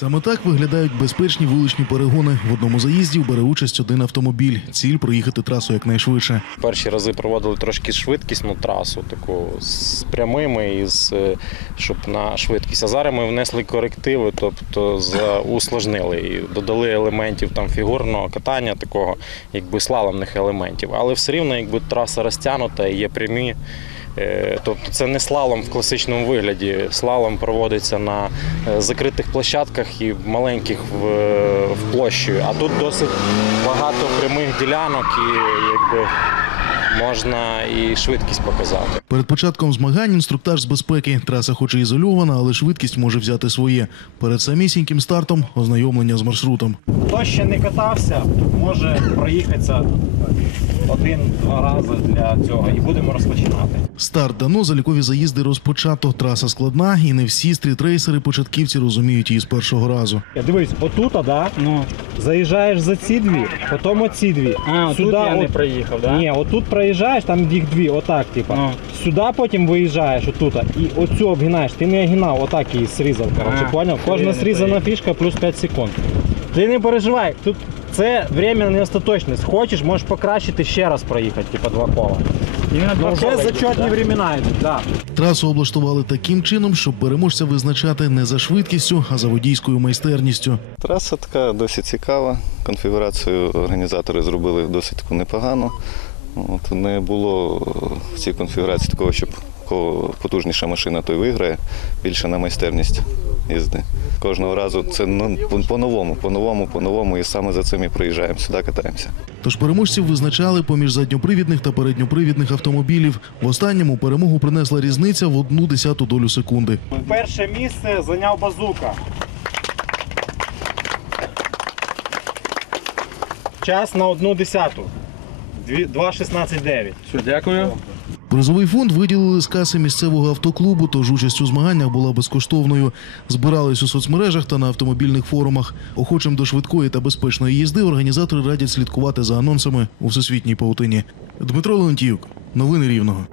Саме так виглядають безпечні вуличні перегони. В одному заїзді бере участь один автомобіль. Ціль проїхати трасу якнайшвидше. Перші рази проводили трошки швидкісну трасу, таку з прямими і з е, щоб на швидкість. А зараз ми внесли корективи, тобто усложнили і додали елементів там фігурного катання, такого якби слаломних елементів. Але все рівно, якби траса розтягнута і є прямі. Е, Тобто це не слалом в класичному вигляді. Слалом проводиться на е, закритих площадках і маленьких в, площі. А тут досить багато прямих ділянок і якби можна і швидкість показати. Перед початком змагань інструктаж з безпеки. Траса хоч і ізольована, але швидкість може взяти своє. Перед самісіньким стартом ознайомлення з маршрутом. Хто ще не катався, може проїхатися один-два рази для цього і будемо розпочинати. Старт дано, залікові заїзди розпочато. Траса складна, і не всі стрітрейсери початківці розуміють її з першого разу. Дивись, отут, а, да? Ну, заїжджаєш за ці дві, потім оці дві. а, тут я не от- проїхав, да? Ні, отут проїжджаєш, там їх дві, отак, типа. Ну. Сюди потім виїжджаєш, отут, і оцю обгинаєш. Ти не огинав, отак її срізав. Коротше, А, поняв? я Кожна не срізана фішка плюс 5 секунд. Ти не переживай, тут це время не остаточність. Хочеш, можеш покращити ще раз проїхати, типа два кола. Ну два вже зачетні да? времена йдуть, да. Трасу облаштували таким чином, щоб переможця визначати не за швидкістю, а за водійською майстерністю. Траса така досить цікава. Конфігурацію організатори зробили досить таку непогану. От, не було в цій конфігурації такого, щоб кого потужніша машина, той виграє, більше на майстерність їзди. Кожного разу це ну, по- по-новому, по-новому, по-новому, і саме за цим і приїжджаємо сюди, катаємося. Тож переможців визначали поміж задньопривідних та передньопривідних автомобілів. В останньому перемогу принесла різниця в одну десяту долю секунди. Перше місце зайняв базука. Час на одну десяту. Дві- 2.16.9. Все, дякую. Призовий фонд виділили з каси місцевого автоклубу, тож участь у змаганнях була безкоштовною. Збирались у соцмережах та на автомобільних форумах. Охочим до швидкої та безпечної їзди організатори радять слідкувати за анонсами у всесвітній паутині. Дмитро Леонтіюк, новини Рівного.